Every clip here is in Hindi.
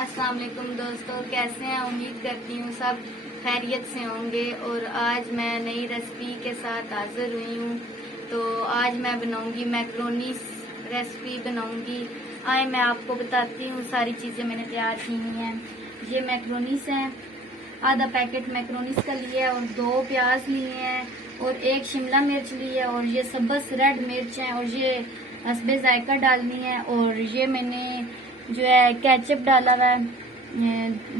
अस्सलाम वालेकुम दोस्तों, कैसे हैं? उम्मीद करती हूँ सब खैरियत से होंगे। और आज मैं नई रेसिपी के साथ हाजिर हुई हूँ। तो आज मैं बनाऊंगी मैक्रोनी रेसिपी बनाऊंगी। आए मैं आपको बताती हूँ, सारी चीज़ें मैंने तैयार की हुई हैं। ये मैक्रोनीस हैं, आधा पैकेट मैक्रोनीस का लिया है और 2 प्याज लिए हैं और 1 शिमला मिर्च ली है और ये सब्ज़ रेड मिर्च है और ये हस्बे जायका डालनी है। और ये मैंने जो है केचप डाला हुआ है,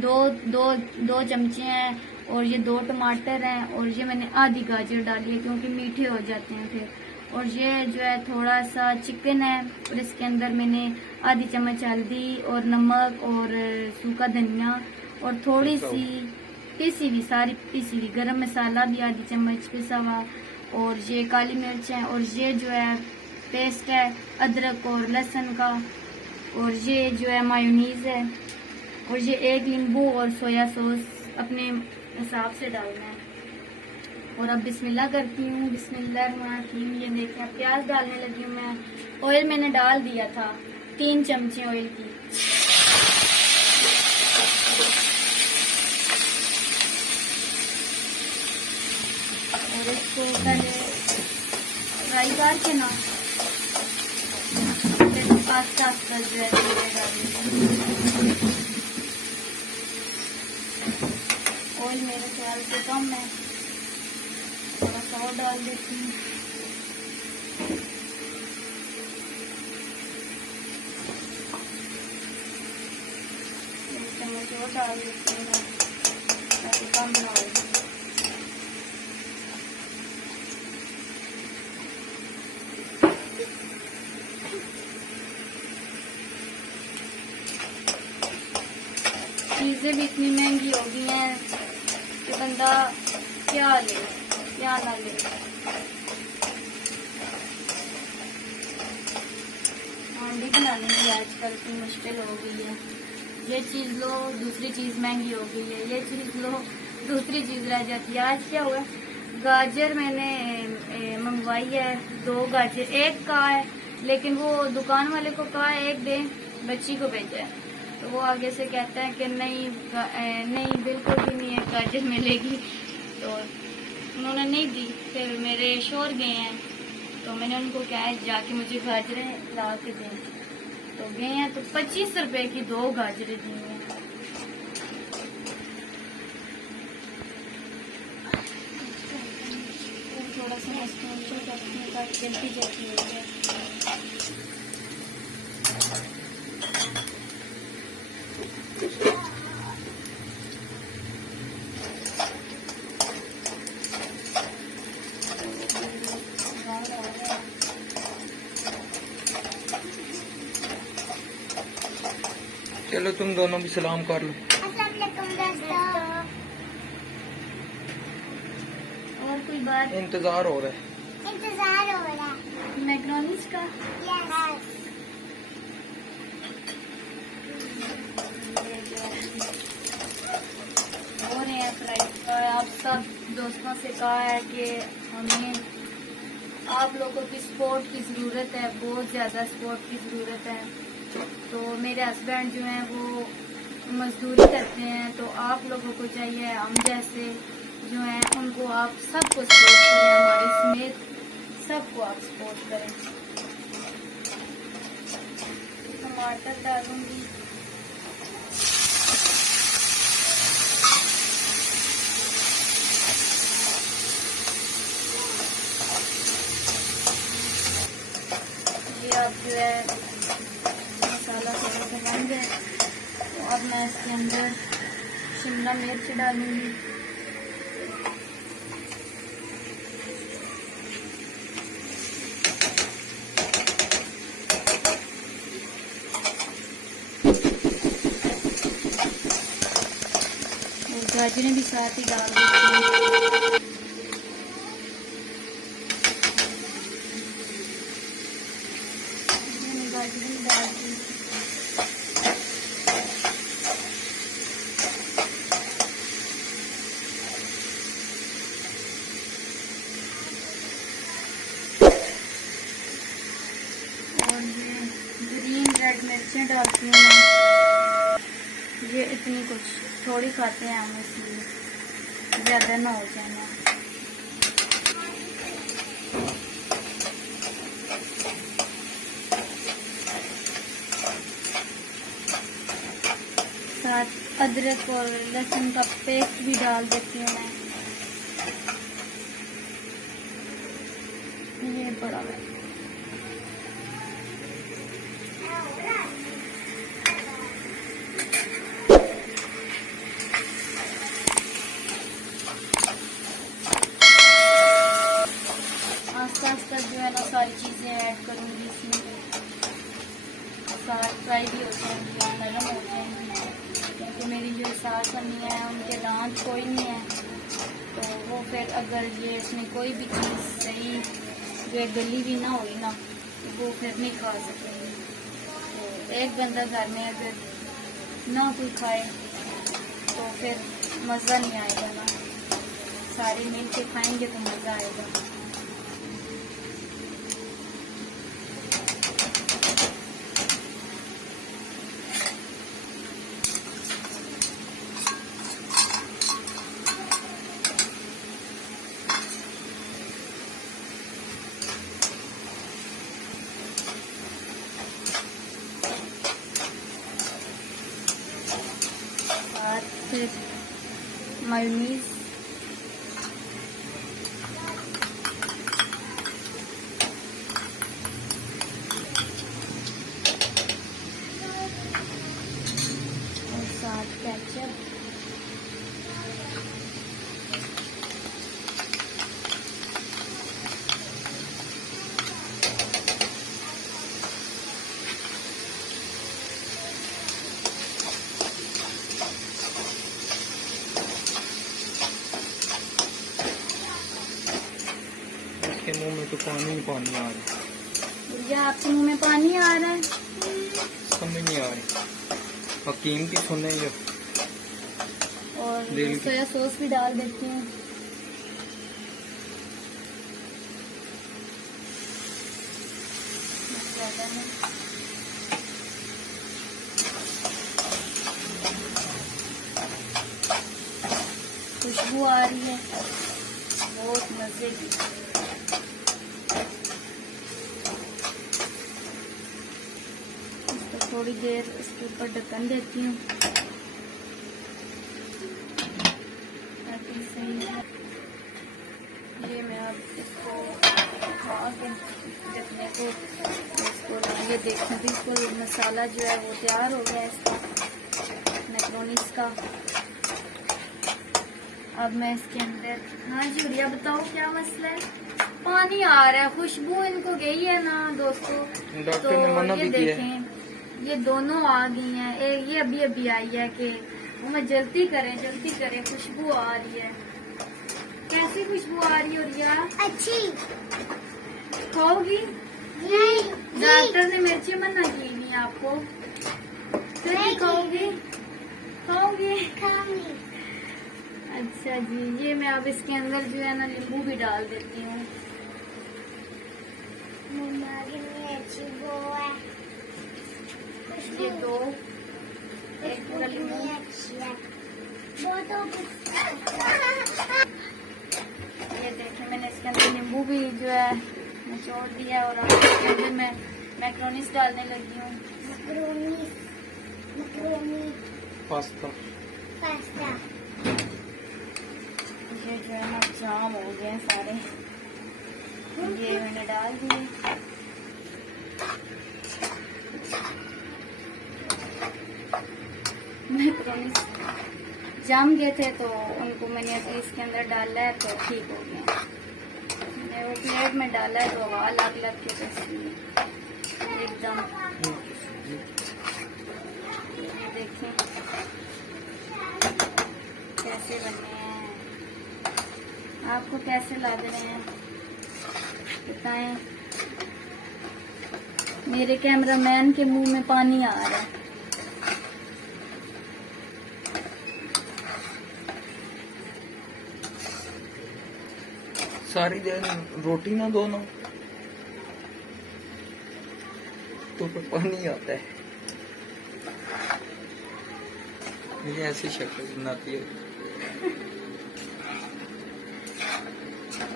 दो चमचे हैं और ये 2 टमाटर हैं और ये मैंने आधी गाजर डाली है क्योंकि मीठे हो जाते हैं फिर। और ये जो है थोड़ा सा चिकन है और इसके अंदर मैंने आधी चम्मच हल्दी और नमक और सूखा धनिया और थोड़ी सी सारी पीसी हुई गरम मसाला भी आधी चम्मच पिसा हुआ और ये काली मिर्च है और ये जो है पेस्ट है अदरक और लहसुन का। और ये जो है मायोनीज है और ये 1 नींबू और सोया सॉस अपने हिसाब से डालना है। और अब बिस्मिल्लाह करती हूँ। बिस्मिल्लाहिर्रहमानिर्रहीम। ये देखें प्याज डालने लगी हूँ मैं। ऑयल मैंने डाल दिया था 3 चमचे ऑयल की। और इसको पहले फ्राई करके ना आस्ता आस्ता जो है ऑयल मेरे ख्याल से कम है, थोड़ा सा और डाल देती हूँ। चम्मच और डाल देती हूँ ताकि कम ना हो। चीज़ें भी इतनी महंगी हो गई हैं कि बंदा क्या ले क्या ना ले। हांडी बनाने की आजकल की मुश्किल हो गई है। ये चीज़ लो दूसरी चीज़ महंगी हो गई है, ये चीज़ लो दूसरी चीज़ रह जाती है। आज क्या हुआ, गाजर मैंने मंगवाई है 2 गाजर, 1 का है लेकिन वो दुकान वाले को कहा 1 दे, बच्ची को भेजा है। तो वो आगे से कहता है कि नहीं बिल्कुल भी नहीं है गाजर मिलेगी। तो उन्होंने नहीं दी। फिर मेरे शोर गए हैं तो मैंने उनको कहा है जाके मुझे गाजरें ला के दें। तो गए हैं तो 25 रुपए की 2 गाजरें दी हैं। थोड़ा सा जल्दी जल्दी हो गया। चलो तुम दोनों भी सलाम कर लो। और कोई बात? इंतजार हो रहा है मैक्रोनीज का। हो रहे हैं फ्राई। आप सब दोस्तों से कहा है कि हमें आप लोगों की सपोर्ट की ज़रूरत है, बहुत ज़्यादा सपोर्ट की ज़रूरत है। तो मेरे हस्बैंड जो हैं वो मजदूरी करते हैं, तो आप लोगों को चाहिए हम जैसे जो हैं उनको आप सबको सपोर्ट करें, हमारे समेत सबको आप सपोर्ट करें। टमाटर डालूंगी। ये अब जो है मसाला थोड़ा सा बन जाए तो अब मैं इसके अंदर शिमला मिर्च डालूंगी। और गाजरें भी साथ ही डाल देती हूँ। गाजरें डाल दी। और ये ग्रीन रेड मिर्चें डालती हूँ मैं। ये इतनी कुछ थोड़ी खाते हैं हम, इसलिए ज़्यादा ना हो जाए ना। साथ अदरक और लहसुन का पेस्ट भी डाल देती हूँ मैं। ये बड़ा है। आस्ता आस्ता जो है ना सारी चीज़ें ऐड करूँगी इसमें, साथ फ्राई भी हो जाएंगी और नरम हो जाएंगी, क्योंकि मेरी जो सास अम्मी है उनके दांत कोई नहीं है, तो वो फिर अगर ये इसमें कोई भी चीज़ सही जो है गली भी ना हुई ना, तो वो फिर नहीं खा सकेंगे। तो एक बंदा घर में अगर ना कोई खाए तो फिर मज़ा नहीं आएगा ना, सारे मिल के खाएंगे तो मज़ा आएगा। फिर मेयोनीज, और साथ केचप, इसके मुंह में तो पानी ही पानी आ रहा है। या आपके मुंह में पानी आ रहा है? समझ नहीं आ रही। हकीम की सुने ये और दिल की। सोया सॉस भी डाल देती हूँ। ज़्यादा नहीं। खुशबू आ रही है बहुत मजे की। तो थोड़ी देर इसके ऊपर ढक्कन देती हूँ ताकि सही है। ये मैं अब इसको उठा के ढकने को इसको ये देखें, बिल्कुल मसाला जो है वो तैयार हो गया है इसका, मैक्रोनीस का। अब मैं इसके अंदर, हाँ जी भैया बताओ क्या मसला है? पानी आ रहा है, खुशबू इनको गई है ना दोस्तों। डॉक्टर ने मना ये भी किया है। देखें, ये दोनों आ गई हैं। ये अभी अभी आई है कि मैं जल्दी करें, खुशबू आ रही है। कैसी खुशबू आ रही है रिया? अच्छी खाओगी? नहीं। डॉक्टर ने मिर्ची मना की नहीं आपको, फिर भी खाओगी? खाओगी? खाऊंगी। अच्छा जी, ये मैं अब इसके अंदर जो है ना नींबू भी डाल देती हूँ। मम्मा की अच्छी वो है। ये दो, एक पूरा नींबू। अच्छी है वो तो ये देखें मैंने इसके अंदर नींबू भी जो है निचोड़ दिया और अब इसके अंदर मैं मैक्रोनीस डालने लगी हूँ। Macaroni pasta. पास्ता। ये जो है ना जाम हो गए हैं सारे, ये मैंने डाल दिए। मैक्रोनीस जम गए थे तो उनको मैंने इसके अंदर डाला है तो ठीक हो गया। मैंने वो प्लेट में डाला है तो हवा लग लग के एकदम। देखें कैसे बने हैं, आपको कैसे लग रहे हैं बताएं। मेरे कैमरामैन के मुंह में पानी आ रहा है। सारी जगह रोटी ना दो ना तो फिर पानी आता है। ये ऐसी शक्ल बनाती है।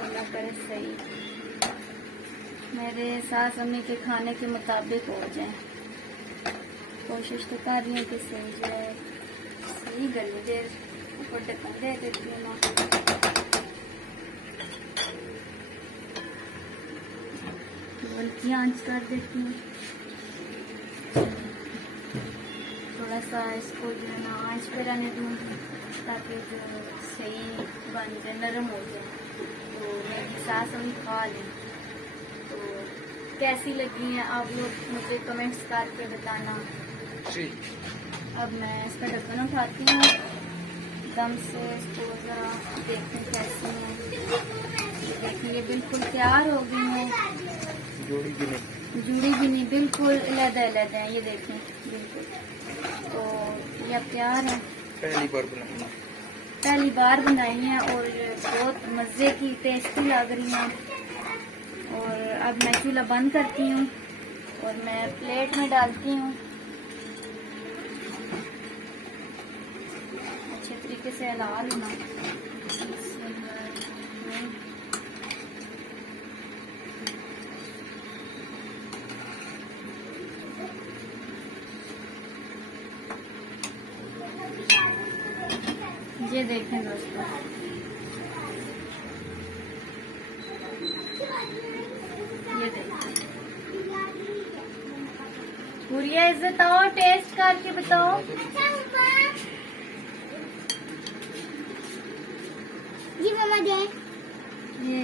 अल्लाह करे सही मेरे सास अम्मी के खाने के मुताबिक हो जाए। कोशिश तो कर रही हूँ कि सही जाए, सही गली देर ऊपर ढक्कन दे देती हूँ मैं। हल्की आंच कर देती हूँ। थोड़ा सा इसको जो है ना आंच पे रहने दूँगी ताकि जो सही बन जाए, नरम हो जाए, तो मेरी सास अम्मी खा लें। तो कैसी लगी हैं आप लोग मुझे कमेंट्स करके बताना। जी। अब मैं इसका ढक्कन उठाती हूँ दम से, इसको जरा देखते हैं कैसी है। देखिए बिल्कुल तैयार हो गई है, जोड़ी भी नहीं। जुड़ी भी नहीं, बिल्कुल अलग-अलग है। ये देखें बिल्कुल, तो ये अब तैयार है। पहली बार बनाई है। पहली बार बनाई है और बहुत मज़े की टेस्टी लग रही हैं। और अब मैं चूल्हा बंद करती हूँ और मैं प्लेट में डालती हूँ। अच्छे तरीके से हिला लूँ। ये देखें दोस्तों, ये देखें। गुड़िया इज्जत आओ, टेस्ट करके बताओ। जी मम्मा दे। ये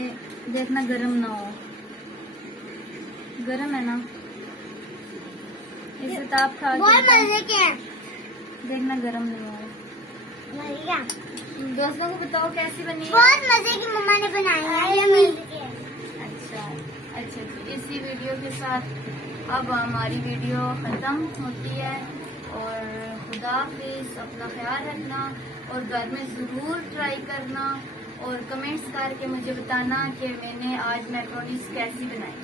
देखना गरम ना हो, गरम है ना? इज्जत आप खा के बहुत बताओ। मजे के हैं। देखना गरम नहीं हो। बढ़िया। दोस्तों को बताओ कैसी बनी है। बहुत मजे की मम्मा ने बनाई है। यम्मी। अच्छा अच्छा जी, इसी वीडियो के साथ अब हमारी वीडियो ख़त्म होती है। और खुदा हाफिज़, अपना ख्याल रखना और घर में ज़रूर ट्राई करना और कमेंट्स करके मुझे बताना कि मैंने आज मैक्रोनीस कैसी बनाई।